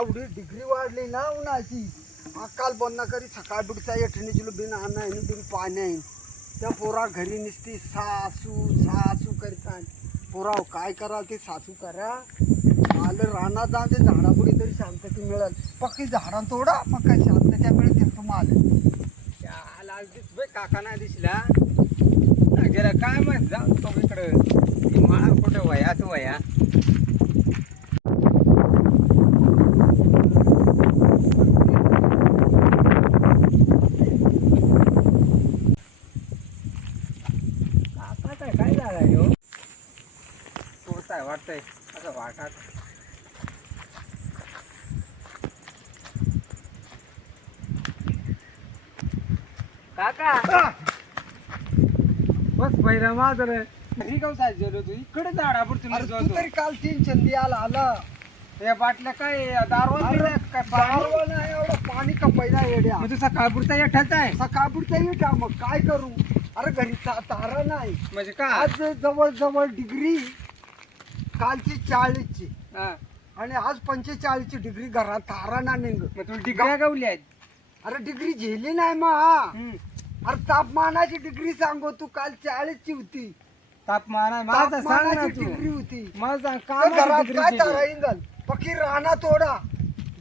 आवडी डिग्री वाढली ना उन्हाची अकाल बंद करी सकाळ बिडचा एठणी जिलो बिन अन्न आहे बिन पाणी आहे त्या पोरा घरी निसती सासू सासू करतात पोरा काय कराल ते सासू करा आलं रानात जाऊन ते झाडापुढे तरी शांतता मिळेल पक्की झाडां तोडा मग काय शांतता मिळेल तुम्हाला काका नाही दिसला गेला काय माहित जाऊ तो इकडं माळ कुठं वयाच वया काकाच काय झालं हो तोडताय वाटतंय असं वाटात काका बस पहिला माझं घरी गावसाय गेलो तू इकडे झाडा तू तरी काल 3 चंदी आला या बाटल्या काय दारवा काय दारवा नाही एवढं पाणी कपायला येड्या मग तू सकाळपुरता एकठाच आहे सकाळपुरता येऊ मग काय करू अरे घरी तारा नाही म्हणजे काय आज जवळ जवळ डिग्री कालची 40 ची हा. आणि आज 45 ची डिग्री घरात तारा ना निघ मग तू डिग्र्या गावली आहेत अरे डिग्री झेली नाही मग अरे तापमानाची डिग्री सांगू तू काल 40 ची होती तापमान आहे माझं सांग ना तापमानाची तू डिग्री होती माझं तर काय घरात डिग्री काय केली? तारा इंगल पक्की राणा तोडा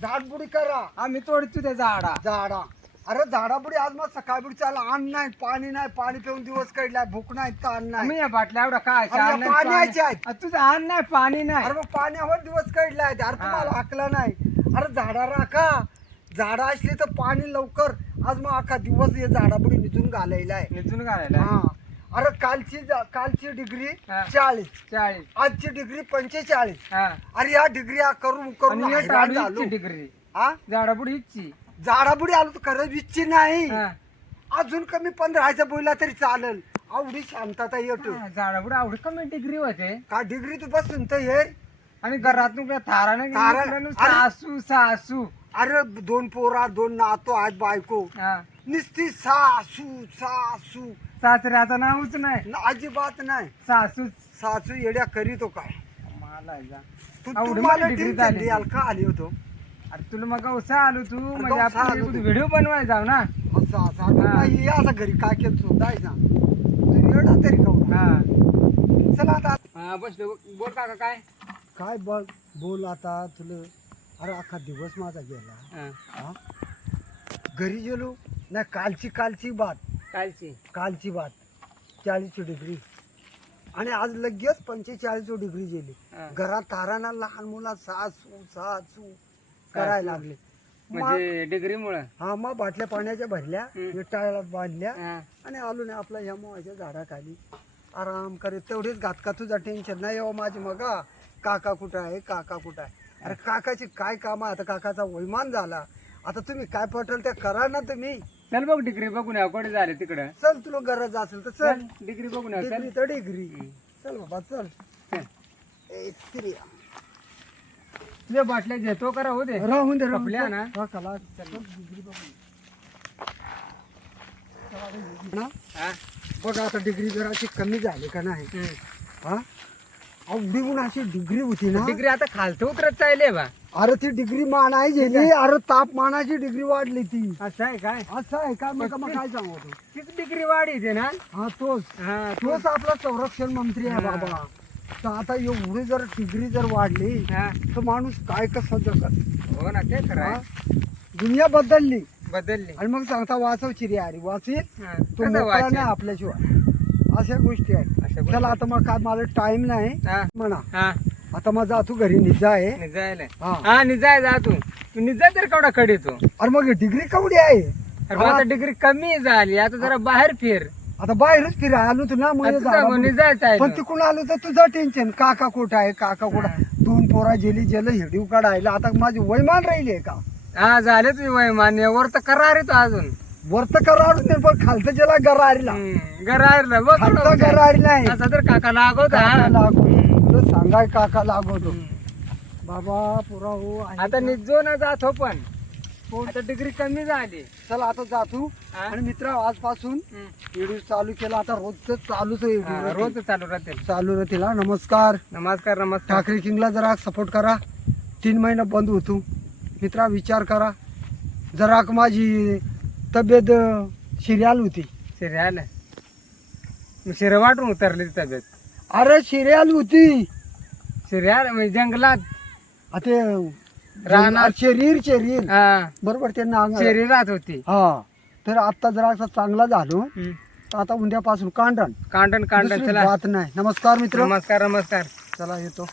झाडबुडी करा आम्ही तोडतो त्या झाडा झाडा अरे झाडापुढे आज मग सकाळ बिड चाल अन्न नाही पाणी पिऊन दिवस काढलाय भूक नाही ताण नाही आम्ही या बाटल्या एवढा काय अरे या पाण्याच्या आहेत. तुझं अन्न नाही पाणी नाही अरे मग पाण्यावर दिवस काढलाय अरे तुम्हाला हाकला नाही अरे झाडा राखा झाडा असली तर पाणी लवकर आज मग अख्खा दिवस हे झाडापुढे निघून घालायला आहे निघून घालायला हा अरे कालची डिग्री हा. 40 40 आजची डिग्री 45 हा अरे या डिग्री करून करून आणि हैराण झालो. डिग्री हा झाडापुढे इच्छी झाडापुढे आलो तर खरंच इच्छी नाही हा. अजून कमी 15च्या बोलला तरी चालेल आवडी शांतता येतो झाडापुढे आवडी कमी डिग्री होते का डिग्री तू बसून तर ये आणि घरातून काय थाराने थारा- सासू सासू अरे 2 पोरा 2 नातो आज बायको हा निस्ती सासू सासू सासऱ्याचं नावच नाही अजिबात नाही सासूच सासू येड्या करीतो काय मला जा. तू आवडी तू मला मला degree झाली. का आली होतो अरे तुला मग कसा आलो तू म्हणजे गावचा आपण आलो तू. व्हिडिओ बनवाय जाऊ ना असं असं हा. नाही असं घरी काय केलं तू जायचा तू येडा तरी का हा चला आता हा, बस बोल काका काय काय बघ बोल आता तुला अरे अख्खा दिवस माझा गेला हा, हा? घरी गेलो नाही कालची बात कालची बात 40 डिग्री आणि आज लगेच 45 डिग्री गेली हा. घरात तारांना लहान मुला सासू करायला लागले म्हणजे डिग्री मुळे हा मग बाटल्या पाण्याच्या भरल्या विटाळ्याला बांधल्या हा. आणि आलो नाही आपल्या ह्या मोहाच्या झाडाखाली आराम करे तेवढेच घात का तुझा टेन्शन नाही हो माझी मग काका कुठं आहे अरे काकाची काय काम आहे आता काकाचा वैमान झाला आता तुम्ही काय पटेल ते करा ना तुम्ही चल बघ डिग्री बघून या कोणी झाले तिकडं चल तुला गरज असेल तर चल डिग्री बघून या चल डिग्री तर डिग्री चल बाबा चल ए, स्त्रिया. तुझ्या बाटल्या घेतो करा हो दे राहून दे कपल्या ना? हा, कला. चल, डिग्री बघून. ना, हा? बघ आता डिग्री जराशी कमी झाली का नाही हम्म. हा अवघडी म्हणून अशी डिग्री होती ना डिग्री आता खालतं उतरत चालले बा अरे ती डिग्री मानाय गेली अरे तापमानाची डिग्री वाढली ती असं आहे काय असं आहे का मग काय सांगतो किती डिग्री वाढी ना हा तोच हा तोच आपला संरक्षण मंत्री आहे हा. बाबा तर आता एवढी जर डिग्री जर वाढली हा. तर माणूस काय कसं जगत हो ना ते खरं हा? आहे. दुनिया बदलली बदलली आणि मग सांगता वाचवची रे अरे वाचील हा. तो कसं मोकळा वाचेल? नाही आपल्याशिवाय अशा गोष्टी आहेत अशा गोष्टी. चला आता मग काय मला टाइम नाही हा. म्हणा हा आता मग जातो घरी निजा आहे निजायला हा. हा निजाय जा तू निजाय तर केवढा कडे तू अरे मग डिग्री कवडी आहे अरे मग आता डिग्री कमी झाली आता जरा बाहेर फिर आता बाहेरच फिरा आलो तू ना मग निजायचं आहे पण तू. तिकडून आलो तर तुझं टेन्शन काका कुठं आहे काका कुठं आहे? 2 पोरा जेली जेल हेडीव काढायला आता माझी वैमान राहिली आहे का हा झाले तुझी वय मान्य वर तर करा रे तू अजून वरत कराड नाही पण खालचं ज्याला गरारीला गरायला बघ खालचा गरारी नाही असा तर काका लागवत काका हा. लागवतो तुला सांगाय काका लागवतो बाबा पुरा हो आहे आता का? निजो ना जात हो पण आता डिग्री कमी झाली चला आता जातो हा? आणि मित्र आजपासून व्हिडिओ चालू केला आता रोजच चालूच आहे हा, व्हिडिओ रोज चालू राहते चालू राहतील हा. नमस्कार नमस्कार नमस्कार ठाकरे किंगला जरा सपोर्ट करा 3 महिना बंद होतो मित्रा विचार करा. जरा माझी तब्येत शिर्याल होती. शिर्याल शिर वाटून उतरली ती तब्येत. अरे शिर्याल होती. शिर्याल म्हणजे जंगलात ते रानात. शरीर हा बरोबर ते नांग. शरीरात होती. हा तर आता जरा असं चांगला झालो. हम्म. तर आता उद्यापासून कांडण कांडण दुसरी चला. बात नाही. नमस्कार मित्र. नमस्कार. चला येतो.